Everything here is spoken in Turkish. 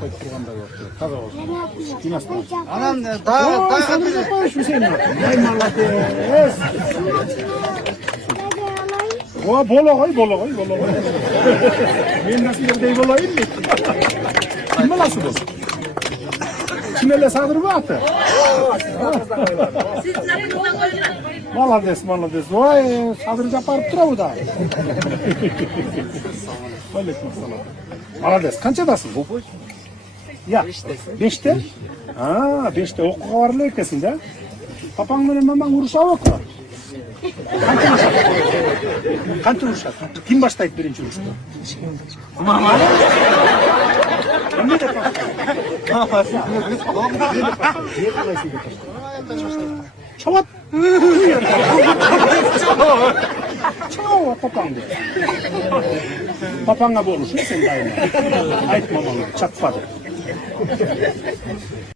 koyup turganda yok. Taza olsun. Dinastan. Anam daha Sadri yapayım şu seni. Vay malates. O bolo koy. Ben nasıl yerde bolayım mı? Kim nasıl bu? Kimele Sadri mı attı? Malades. Vay Sadri yaparıp dura bu da. Aleykümselam. Malades. Kaçadasın bu? Ya, beşte? Ha, beşte okuğa varlı ekesin de. Papanla hemen vuruşa oku. Kaç vuruşa? Kim başlayıp birinci vuruşta? Mama. Ne de Çavat. Çavat papan de. Papanga boluşun sen daima. Ayıp mamalı, çatmadı.